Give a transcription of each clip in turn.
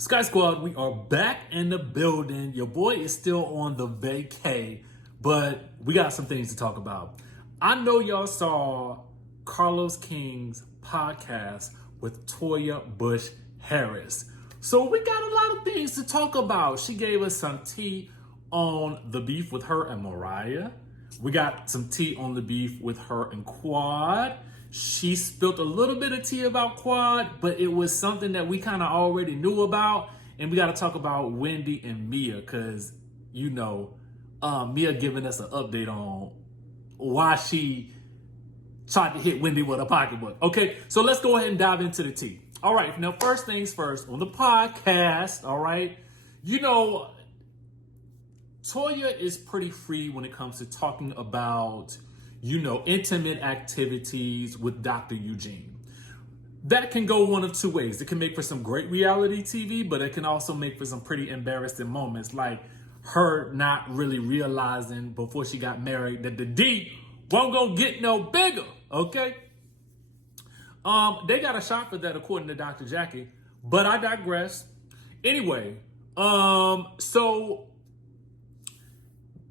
Skye Squad, we are back in the building. Your boy is still on the vacay, but we got some things to talk about. I know y'all saw Carlos King's podcast with Toya Bush Harris. So we got a lot of things to talk about. She gave us some tea on the beef with her and Mariah. We got some tea on the beef with her and Quad. She spilled a little bit of tea about Quad, but it was something that we kind of already knew about. And we got to talk about Wendy and Mia because, you know, Mia giving us an update on why she tried to hit Wendy with a pocketbook. Okay, so let's go ahead and dive into the tea. All right, now first things first, on the podcast, all right, you know, Toya is pretty free when it comes to talking about, you know, intimate activities with Dr. Eugene. That can go one of two ways. It can make for some great reality TV, but it can also make for some pretty embarrassing moments, like her not really realizing before she got married that the D won't go get no bigger, okay? They got a shot for that according to Dr. Jackie, but I digress. Anyway, so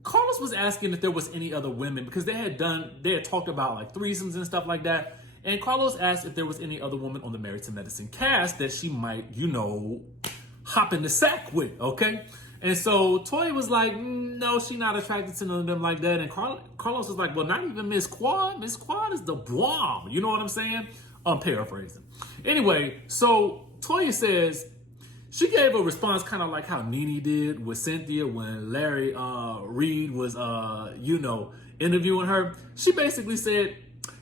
Carlos was asking if there was any other women because they had talked about like threesomes and stuff like that. And Carlos asked if there was any other woman on the Married to Medicine cast that she might, you know, hop in the sack with, okay? And so Toya was like, no, she's not attracted to none of them like that. And Carlos was like, well, not even Miss Quad. Miss Quad is the bomb. You know what I'm saying? I'm paraphrasing. Anyway, so Toya says, she gave a response kind of like how Nene did with Cynthia when Larry Reed was, you know, interviewing her. She basically said,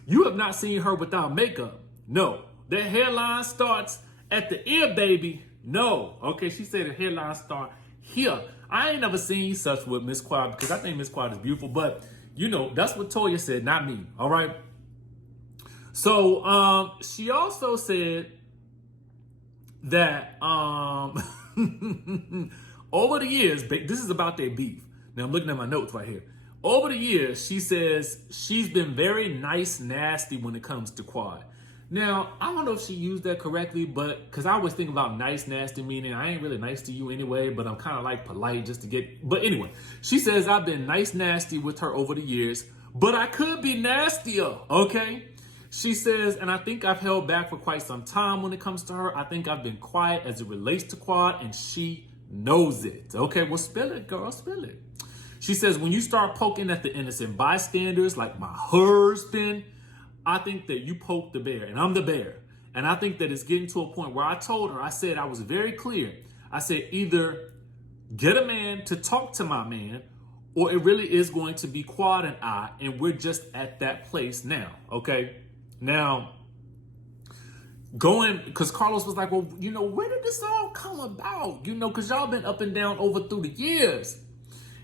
you have not seen her without makeup. No. That hairline starts at the ear, baby. No. Okay, she said the hairline start here. I ain't never seen such with Miss Quad because I think Miss Quad is beautiful. But, you know, that's what Toya said, not me. All right? So, she also said that over the years, this is about their beef. Now I'm looking at my notes right here. Over the years, she says she's been very nice, nasty when it comes to Quad. Now, I don't know if she used that correctly, but because I always think about nice, nasty, meaning I ain't really nice to you anyway, but I'm kind of like polite just to get, but anyway, she says I've been nice, nasty with her over the years, but I could be nastier, okay? She says, and I think I've held back for quite some time when it comes to her. I think I've been quiet as it relates to Quad, and she knows it. Okay, well, spill it, girl, spill it. She says, when you start poking at the innocent bystanders, like my husband, I think that you poke the bear, and I'm the bear. And I think that it's getting to a point where I told her, I said, I was very clear. I said, either get a man to talk to my man, or it really is going to be Quad and I, and we're just at that place now, okay? Now, because Carlos was like, well, you know, where did this all come about? You know, because y'all been up and down through the years.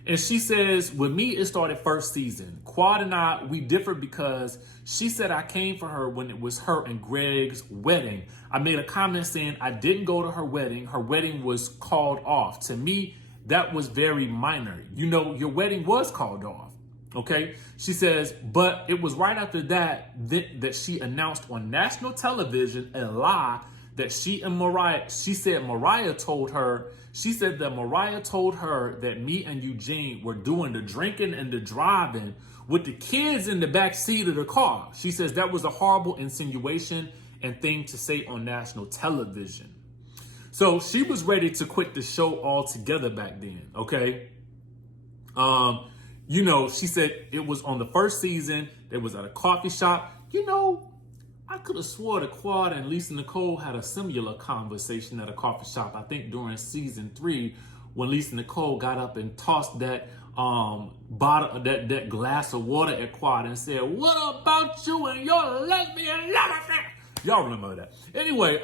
And she says, with me, it started first season. Quad and I, we differed because she said I came for her when it was her and Greg's wedding. I made a comment saying I didn't go to her wedding. Her wedding was called off. To me, that was very minor. You know, your wedding was called off. Okay, she says, but it was right after that she announced on national television a lie that she and Mariah, she said Mariah told her that me and Eugene were doing the drinking and the driving with the kids in the back seat of the car. She says that was a horrible insinuation and thing to say on national television. So she was ready to quit the show altogether back then, okay? You know, she said it was on the first season. It was at a coffee shop. You know, I could have swore the Quad and Lisa Nicole had a similar conversation at a coffee shop. I think during season 3, when Lisa Nicole got up and tossed that bottle, that glass of water at Quad and said, "What about you and your lesbian lover?" Y'all remember that? Anyway,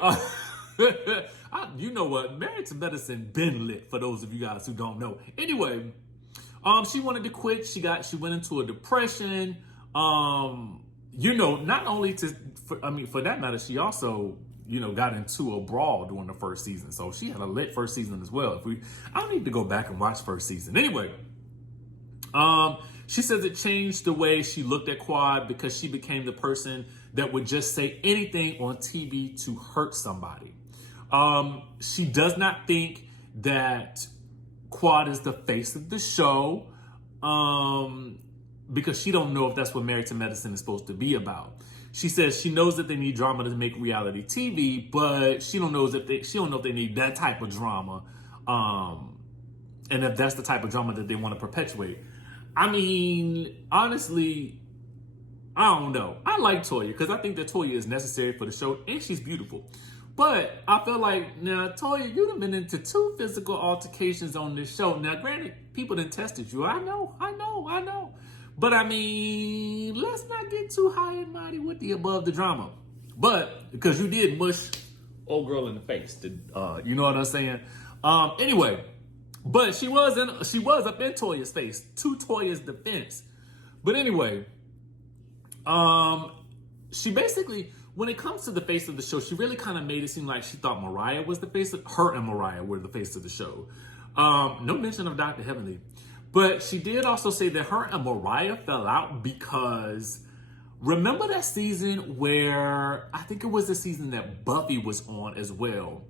you know what? Married to Medicine been lit for those of you guys who don't know. Anyway. She wanted to quit. She went into a depression. You know, not only for that matter, she also, you know, got into a brawl during the first season. So she had a lit first season as well. I don't need to go back and watch first season. Anyway, she says it changed the way she looked at Quad because she became the person that would just say anything on TV to hurt somebody. She does not think that Quad is the face of the show, because she don't know if that's what Married to Medicine is supposed to be about. She says she knows that they need drama to make reality TV, but she don't know if they need that type of drama, and if that's the type of drama that they want to perpetuate. I mean, honestly, I don't know. I like Toya because I think that Toya is necessary for the show, and she's beautiful. But I feel like, now, Toya, you done been into 2 physical altercations on this show. Now, granted, people done tested you. I know. But I mean, let's not get too high and mighty with the above the drama. But, because you did mush old girl in the face. You know what I'm saying? Anyway, but she was up in Toya's face, to Toya's defense. But anyway, she basically, when it comes to the face of the show, she really kind of made it seem like she thought Mariah was the face of her, and Mariah were the face of the show. No mention of Dr. Heavenly. But she did also say that her and Mariah fell out because, remember that season where, I think it was the season that Buffy was on as well,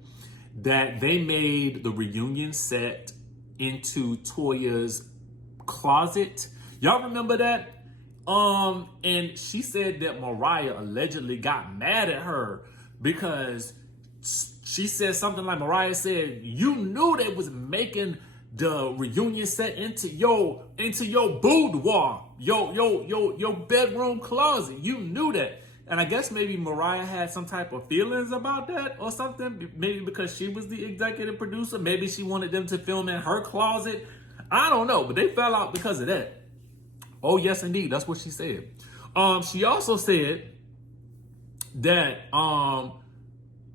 that they made the reunion set into Toya's closet? Y'all remember that? And she said that Mariah allegedly got mad at her because she said something like, Mariah said, you knew they was making the reunion set into your boudoir, your bedroom closet. You knew that. And I guess maybe Mariah had some type of feelings about that or something. Maybe because she was the executive producer. Maybe she wanted them to film in her closet. I don't know, but they fell out because of that. Oh, yes, indeed. That's what she said. She also said that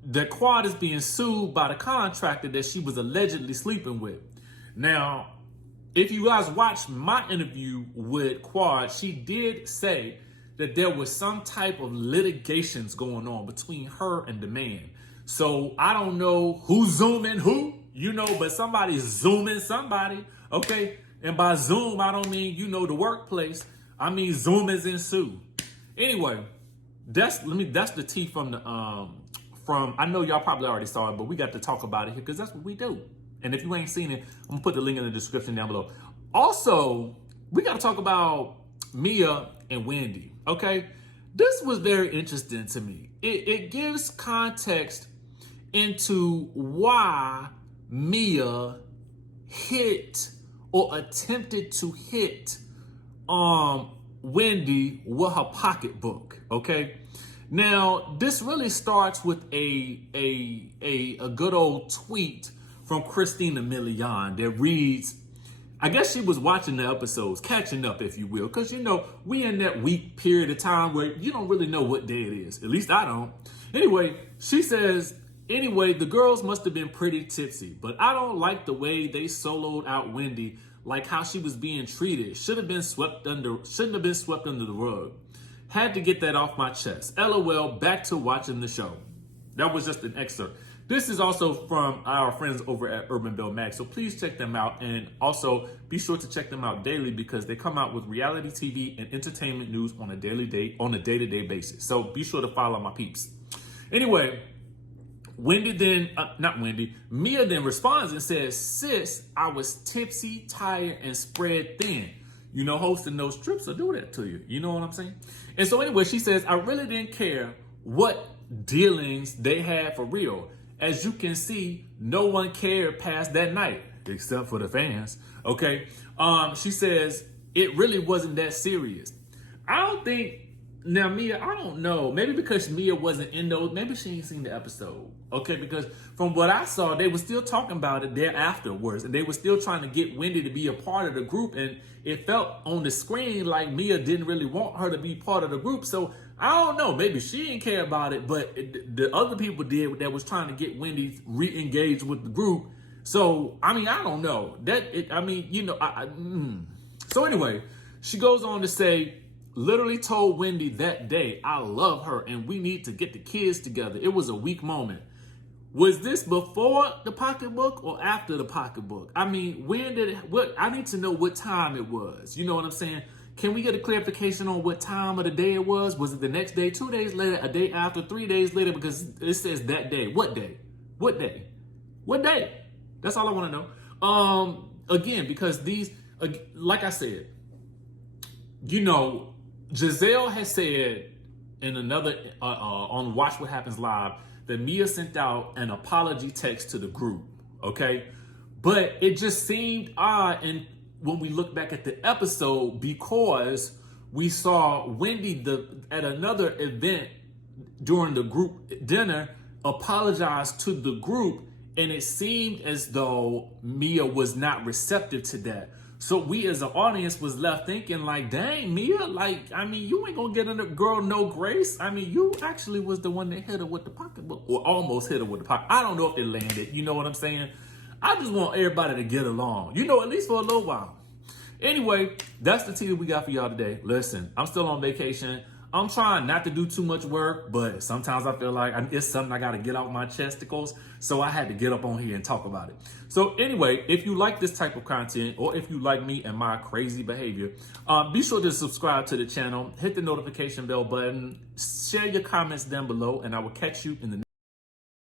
that Quad is being sued by the contractor that she was allegedly sleeping with. Now, if you guys watched my interview with Quad, she did say that there was some type of litigations going on between her and the man. So I don't know who's zooming who, but somebody's zooming somebody, okay? And by Zoom, I don't mean, the workplace. I mean, Zoom is in Sue. Anyway, that's the tea from the, I know y'all probably already saw it, but we got to talk about it here because that's what we do. And if you ain't seen it, I'm gonna put the link in the description down below. Also, we got to talk about Mia and Wendy, okay? This was very interesting to me. It gives context into why Mia hit or attempted to hit Wendy with her pocketbook, okay? Now, this really starts with a good old tweet from Christina Milian that reads, I guess she was watching the episodes, catching up, if you will, because, we in that week period of time where you don't really know what day it is. At least I don't. Anyway, she says, the girls must have been pretty tipsy, but I don't like the way they soloed out Wendy, like how she was being treated. Shouldn't have been swept under the rug. Had to get that off my chest. LOL, back to watching the show. That was just an excerpt. This is also from our friends over at Urban Bell Mag, so please check them out. And also be sure to check them out daily because they come out with reality TV and entertainment news on a day-to-day basis. So be sure to follow my peeps. Anyway, Mia then responds and says, sis, I was tipsy, tired, and spread thin. Hosting those trips will do that to you. You know what I'm saying? And so anyway, she says, I really didn't care what dealings they had for real. As you can see, no one cared past that night, except for the fans, okay? She says, it really wasn't that serious. Now, Mia, I don't know. Maybe because Mia wasn't in those, maybe she ain't seen the episode, okay? Because from what I saw, they were still talking about it there afterwards, and they were still trying to get Wendy to be a part of the group, and it felt on the screen like Mia didn't really want her to be part of the group, so I don't know. Maybe she didn't care about it, but the other people did that was trying to get Wendy re-engaged with the group. So, I don't know. So anyway, she goes on to say, literally told Wendy that day, I love her and we need to get the kids together. It was a weak moment. Was this before the pocketbook or after the pocketbook? When did it, I need to know what time it was. You know what I'm saying? Can we get a clarification on what time of the day it was? Was it the next day, 2 days later, a day after, 3 days later? Because it says that day. What day? What day? What day? That's all I want to know. Again, because these, like I said, you know, Giselle has said in another, on Watch What Happens Live, that Mia sent out an apology text to the group, okay? But it just seemed odd and when we look back at the episode, because we saw Wendy at another event during the group dinner apologize to the group, and it seemed as though Mia was not receptive to that. So we as an audience was left thinking like, dang, Mia, like, I mean, you ain't gonna get a girl no grace. I mean, you actually was the one that hit her with the pocketbook, or almost hit her with the pocket. I don't know if they landed, you know what I'm saying? I just want everybody to get along, you know, at least for a little while. Anyway, that's the tea that we got for y'all today. Listen, I'm still on vacation. I'm trying not to do too much work, but sometimes I feel like it's something I got to get off my chesticles. So I had to get up on here and talk about it. So anyway, if you like this type of content, or if you like me and my crazy behavior, be sure to subscribe to the channel, hit the notification bell button, share your comments down below, and I will catch you in the next